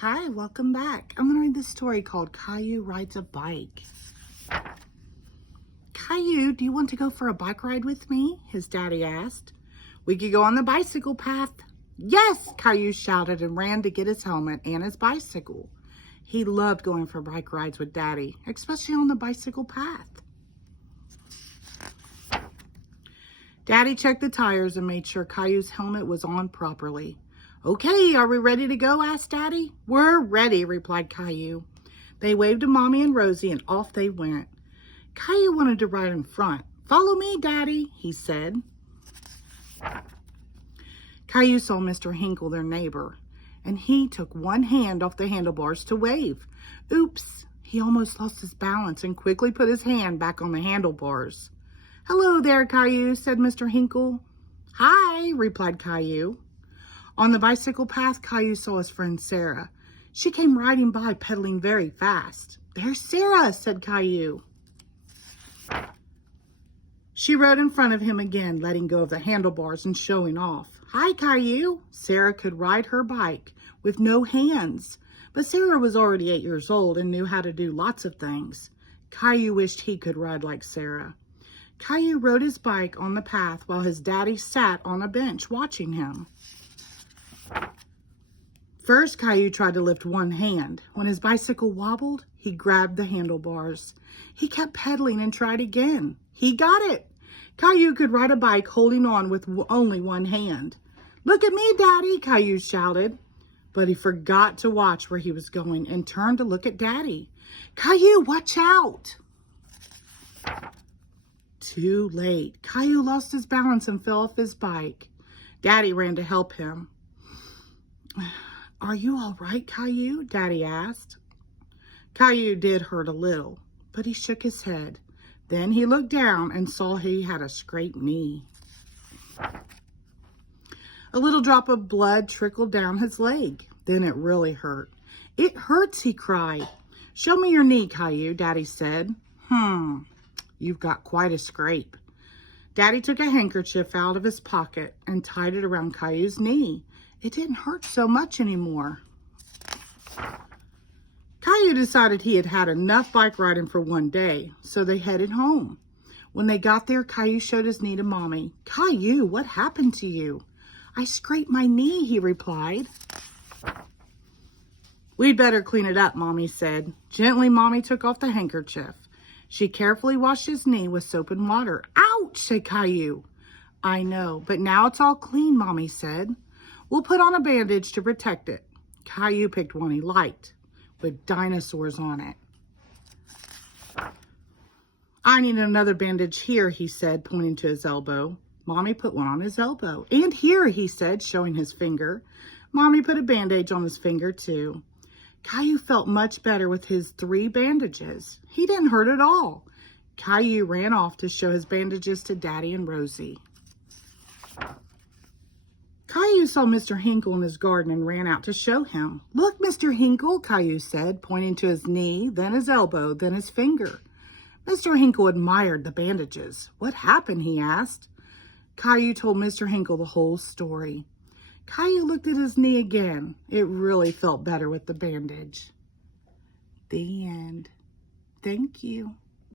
Hi, welcome back. I'm going to read this story called Caillou Rides a Bike. Caillou, do you want to go for a bike ride with me? His daddy asked. We could go on the bicycle path. Yes, Caillou shouted and ran to get his helmet and his bicycle. He loved going for bike rides with Daddy, especially on the bicycle path. Daddy checked the tires and made sure Caillou's helmet was on properly. Okay, are we ready to go? Asked Daddy. We're ready, replied Caillou. They waved to Mommy and Rosie and off they went. Caillou wanted to ride in front. Follow me, Daddy, he said. Caillou saw Mr. Hinkle, their neighbor, and he took one hand off the handlebars to wave. Oops, he almost lost his balance and quickly put his hand back on the handlebars. Hello there, Caillou, said Mr. Hinkle. Hi, replied Caillou. On the bicycle path, Caillou saw his friend Sarah. She came riding by, pedaling very fast. There's Sarah, said Caillou. She rode in front of him again, letting go of the handlebars and showing off. Hi, Caillou. Sarah could ride her bike with no hands, but Sarah was already 8 years old and knew how to do lots of things. Caillou wished he could ride like Sarah. Caillou rode his bike on the path while his daddy sat on a bench watching him. First, Caillou tried to lift one hand. When his bicycle wobbled, he grabbed the handlebars. He kept pedaling and tried again. He got it. Caillou could ride a bike holding on with only one hand. Look at me, Daddy, Caillou shouted. But he forgot to watch where he was going and turned to look at Daddy. Caillou, watch out! Too late. Caillou lost his balance and fell off his bike. Daddy ran to help him. Are you all right, Caillou? Daddy asked. Caillou did hurt a little, but he shook his head. Then he looked down and saw he had a scraped knee. A little drop of blood trickled down his leg. Then it really hurt. It hurts, he cried. Show me your knee, Caillou, Daddy said. You've got quite a scrape. Daddy took a handkerchief out of his pocket and tied it around Caillou's knee. It didn't hurt so much anymore. Caillou decided he had had enough bike riding for one day, so they headed home. When they got there, Caillou showed his knee to Mommy. Caillou, what happened to you? I scraped my knee, he replied. We'd better clean it up, Mommy said. Gently, Mommy took off the handkerchief. She carefully washed his knee with soap and water. Ouch, said Caillou. I know, but now it's all clean, Mommy said. We'll put on a bandage to protect it. Caillou picked one he liked, with dinosaurs on it. I need another bandage here, he said, pointing to his elbow. Mommy put one on his elbow. And here, he said, showing his finger. Mommy put a bandage on his finger, too. Caillou felt much better with his 3 bandages. He didn't hurt at all. Caillou ran off to show his bandages to Daddy and Rosie. Caillou saw Mr. Hinkle in his garden and ran out to show him. Look, Mr. Hinkle, Caillou said, pointing to his knee, then his elbow, then his finger. Mr. Hinkle admired the bandages. What happened, he asked. Caillou told Mr. Hinkle the whole story. Caillou looked at his knee again. It really felt better with the bandage. The end. Thank you.